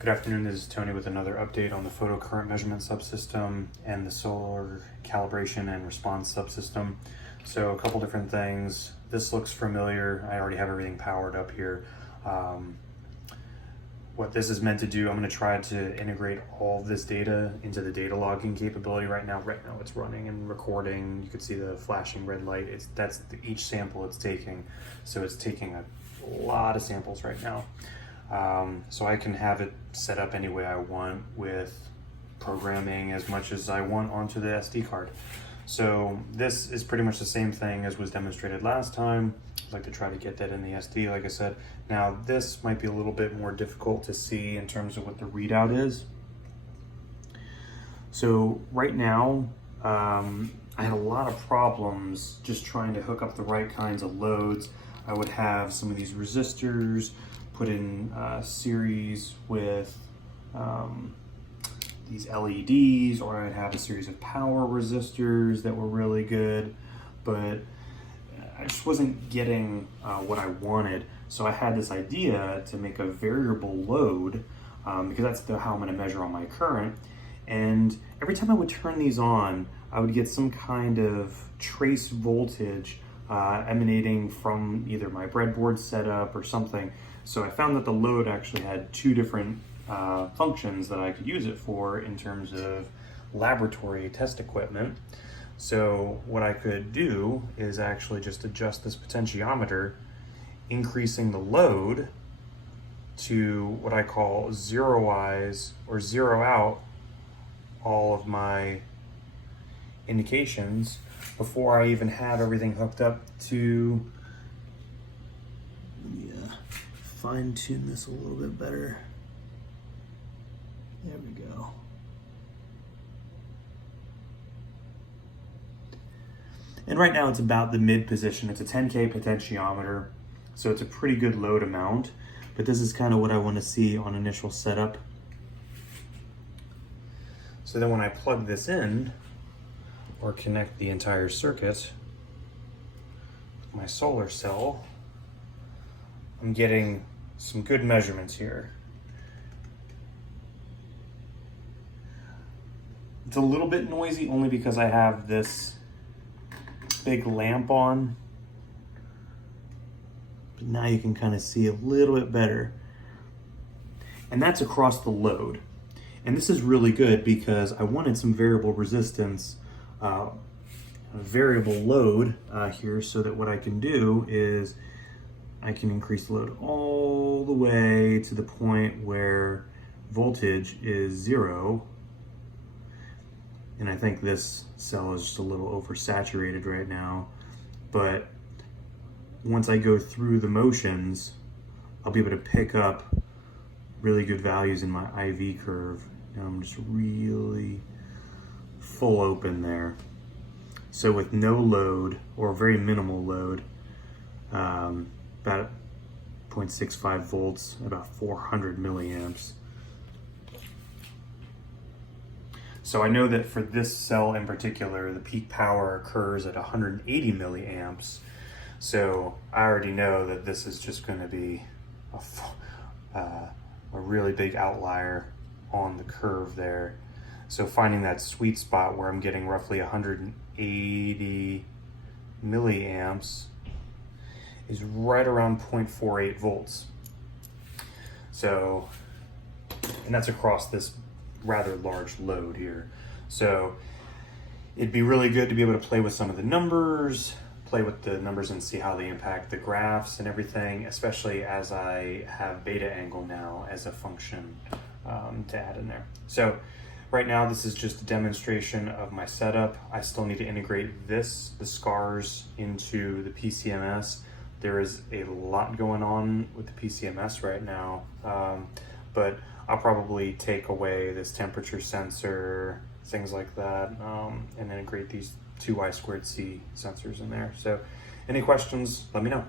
Good afternoon, this is Tony with another update on the photocurrent measurement subsystem and the solar calibration and response subsystem. So a couple different things. This looks familiar. I already have everything powered up here. What this is meant to do, I'm going to try to integrate all of this data into the data logging capability right now. Right now it's running and recording. You can see the flashing red light. That's each sample it's taking. So it's taking a lot of samples right now. So I can have it set up any way I want with programming as much as I want onto the SD card. So this is pretty much the same thing as was demonstrated last time. I'd like to try to get that in the SD, like I said. Now this might be a little bit more difficult to see in terms of what the readout is. So right now, I had a lot of problems just trying to hook up the right kinds of loads. I would have some of these resistors put in series with these LEDs, or I'd have a series of power resistors that were really good, but I just wasn't getting what I wanted. So I had this idea to make a variable load because that's how I'm going to measure on my current. And every time I would turn these on, I would get some kind of trace voltage emanating from either my breadboard setup or something. So I found that the load actually had two different functions that I could use it for in terms of laboratory test equipment. So what I could do is actually just adjust this potentiometer, increasing the load to what I call zeroize or zero out all of my indications before I even have everything hooked up to fine tune this a little bit better. There we go. And right now it's about the mid position. It's a 10K potentiometer, so it's a pretty good load amount, but this is kind of what I want to see on initial setup. So then when I plug this in or connect the entire circuit with my solar cell, I'm getting some good measurements here. It's a little bit noisy only because I have this big lamp on, but now you can kind of see a little bit better. And that's across the load. And this is really good because I wanted some variable resistance, a variable load here, so that what I can do is I can increase the load all the way to the point where voltage is 0. And I think this cell is just a little oversaturated right now. But once I go through the motions, I'll be able to pick up really good values in my IV curve. And I'm just really full open there. So with no load, or very minimal load, about 0.65 volts, about 400 milliamps. So I know that for this cell in particular, the peak power occurs at 180 milliamps. So I already know that this is just going to be a really big outlier on the curve there. So finding that sweet spot where I'm getting roughly 180 milliamps is right around 0.48 volts. So, and that's across this rather large load here. So it'd be really good to be able to play with some of the numbers, and see how they impact the graphs and everything, especially as I have beta angle now as a function to add in there. So right now this is just a demonstration of my setup. I still need to integrate the SCARs into the PCMS. There is a lot going on with the PCMS right now, but I'll probably take away this temperature sensor, things like that, and integrate these two I2C sensors in there. So any questions, let me know.